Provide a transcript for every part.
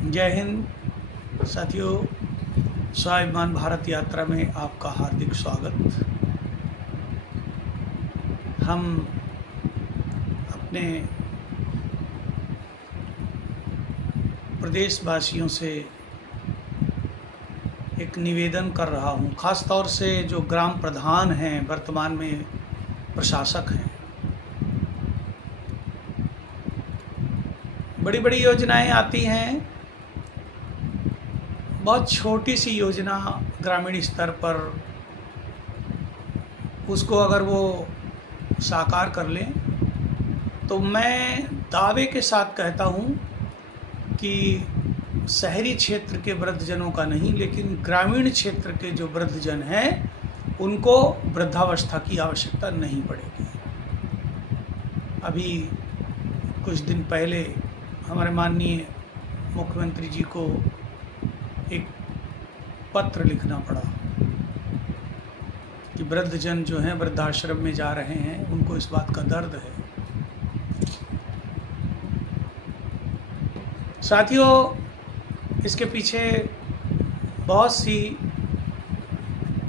जय हिंद साथियों, स्वाभिमान भारत यात्रा में आपका हार्दिक स्वागत। हम अपने प्रदेशवासियों से एक निवेदन कर रहा हूँ, ख़ास तौर से जो ग्राम प्रधान हैं, वर्तमान में प्रशासक हैं। बड़ी बड़ी योजनाएं आती हैं, बहुत छोटी सी योजना ग्रामीण स्तर पर उसको अगर वो साकार कर लें तो मैं दावे के साथ कहता हूँ कि शहरी क्षेत्र के वृद्धजनों का नहीं, लेकिन ग्रामीण क्षेत्र के जो वृद्धजन हैं उनको वृद्धावस्था की आवश्यकता नहीं पड़ेगी। अभी कुछ दिन पहले हमारे माननीय मुख्यमंत्री जी को एक पत्र लिखना पड़ा कि वृद्धजन जो हैं वृद्धाश्रम में जा रहे हैं, उनको इस बात का दर्द है। साथियों, इसके पीछे बहुत सी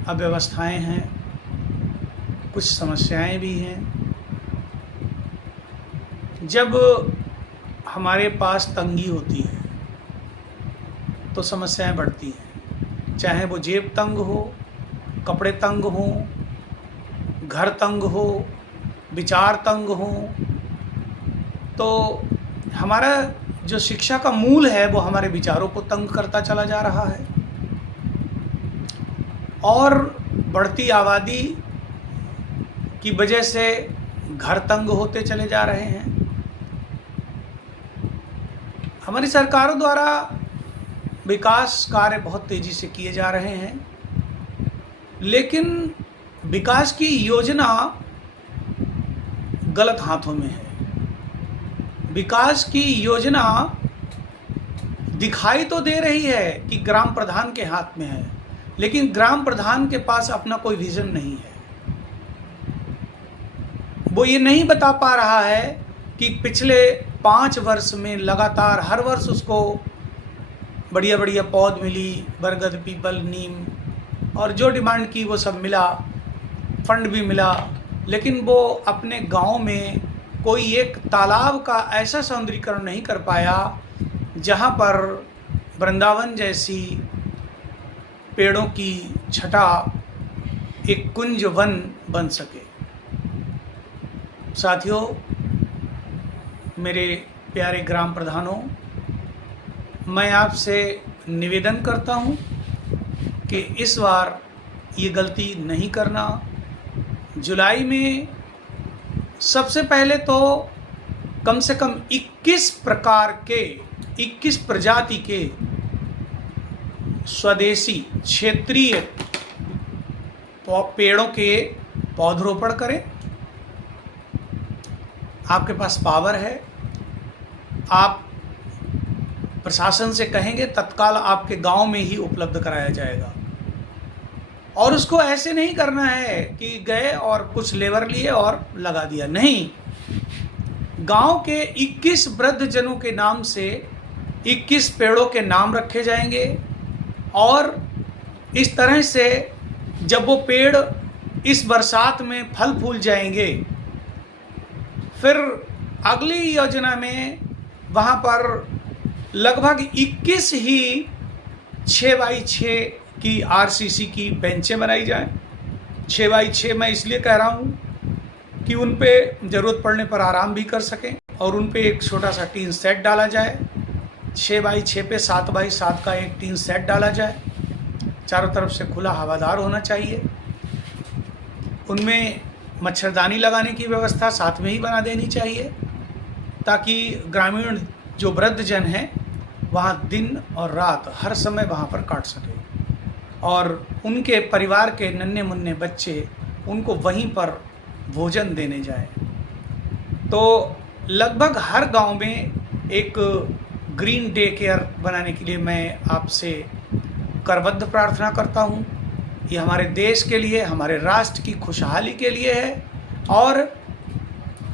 अव्यवस्थाएं हैं, कुछ समस्याएं भी हैं। जब हमारे पास तंगी होती है तो समस्याएं बढ़ती हैं, चाहे वो जेब तंग हो, कपड़े तंग हो, घर तंग हो, विचार तंग हो। तो हमारा जो शिक्षा का मूल है वो हमारे विचारों को तंग करता चला जा रहा है, और बढ़ती आबादी की वजह से घर तंग होते चले जा रहे हैं। हमारी सरकारों द्वारा विकास कार्य बहुत तेज़ी से किए जा रहे हैं, लेकिन विकास की योजना गलत हाथों में है। विकास की योजना दिखाई तो दे रही है कि ग्राम प्रधान के हाथ में है, लेकिन ग्राम प्रधान के पास अपना कोई विजन नहीं है। वो ये नहीं बता पा रहा है कि पिछले 5 वर्ष में लगातार हर वर्ष उसको बढ़िया बढ़िया पौध मिली, बरगद, पीपल, नीम, और जो डिमांड की वो सब मिला, फंड भी मिला, लेकिन वो अपने गांव में कोई एक तालाब का ऐसा सौंदर्यीकरण नहीं कर पाया जहां पर वृंदावन जैसी पेड़ों की छटा एक कुंज वन बन सके। साथियों, मेरे प्यारे ग्राम प्रधानों, मैं आपसे निवेदन करता हूं कि इस बार ये गलती नहीं करना। जुलाई में सबसे पहले तो कम से कम 21 प्रजाति के स्वदेशी क्षेत्रीय पेड़ों के पौधरोपण करें। आपके पास पावर है, आप प्रशासन से कहेंगे तत्काल आपके गांव में ही उपलब्ध कराया जाएगा। और उसको ऐसे नहीं करना है कि गए और कुछ लेबर लिए और लगा दिया, नहीं। गांव के 21 वृद्धजनों के नाम से 21 पेड़ों के नाम रखे जाएंगे, और इस तरह से जब वो पेड़ इस बरसात में फल फूल जाएंगे, फिर अगली योजना में वहाँ पर लगभग 21 ही 6x6 की आरसीसी की बेंचें बनाई जाएं। 6x6 मैं इसलिए कह रहा हूँ कि उन पे ज़रूरत पड़ने पर आराम भी कर सकें, और उन पे एक छोटा सा टीन सेट डाला जाए। 6x6 पे 7x7 का एक टीन सेट डाला जाए, चारों तरफ से खुला हवादार होना चाहिए। उनमें मच्छरदानी लगाने की व्यवस्था साथ में ही बना देनी चाहिए, ताकि ग्रामीण जो वृद्धजन हैं वहाँ दिन और रात हर समय वहाँ पर काट सके, और उनके परिवार के नन्हे मुन्ने बच्चे उनको वहीं पर भोजन देने जाए। तो लगभग हर गांव में एक ग्रीन डे केयर बनाने के लिए मैं आपसे करबद्ध प्रार्थना करता हूँ। ये हमारे देश के लिए, हमारे राष्ट्र की खुशहाली के लिए है, और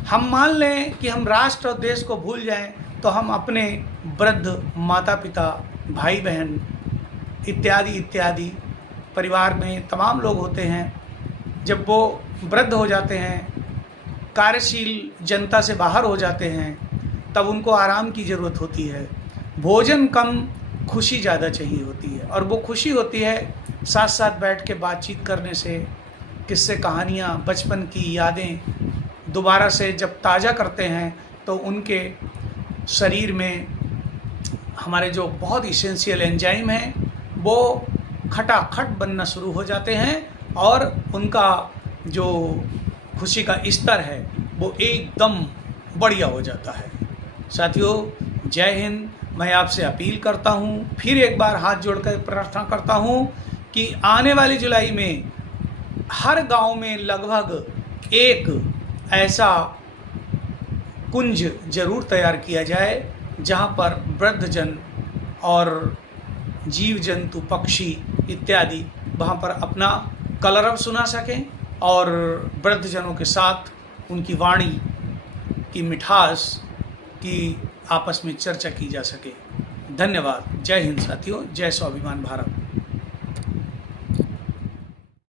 हम मान लें कि हम राष्ट्र और देश को भूल जाएं तो हम अपने वृद्ध माता पिता, भाई बहन इत्यादि इत्यादि परिवार में तमाम लोग होते हैं, जब वो वृद्ध हो जाते हैं, कार्यशील जनता से बाहर हो जाते हैं, तब उनको आराम की ज़रूरत होती है। भोजन कम, खुशी ज़्यादा चाहिए होती है, और वो खुशी होती है साथ साथ बैठ के बातचीत करने से, किस्से कहानियाँ, बचपन की यादें दोबारा से जब ताज़ा करते हैं तो उनके शरीर में हमारे जो बहुत इसेंशियल एंजाइम हैं वो खटाखट बनना शुरू हो जाते हैं, और उनका जो खुशी का स्तर है वो एकदम बढ़िया हो जाता है। साथियों, जय हिंद। मैं आपसे अपील करता हूँ, फिर एक बार हाथ जोड़कर प्रार्थना करता हूँ कि आने वाली जुलाई में हर गांव में लगभग एक ऐसा कुंज जरूर तैयार किया जाए जहां पर वृद्धजन और जीव जंतु, पक्षी इत्यादि वहां पर अपना कलरव सुना सकें, और वृद्धजनों के साथ उनकी वाणी की मिठास की आपस में चर्चा की जा सके। धन्यवाद। जय हिंद साथियों, जय स्वाभिमान भारत।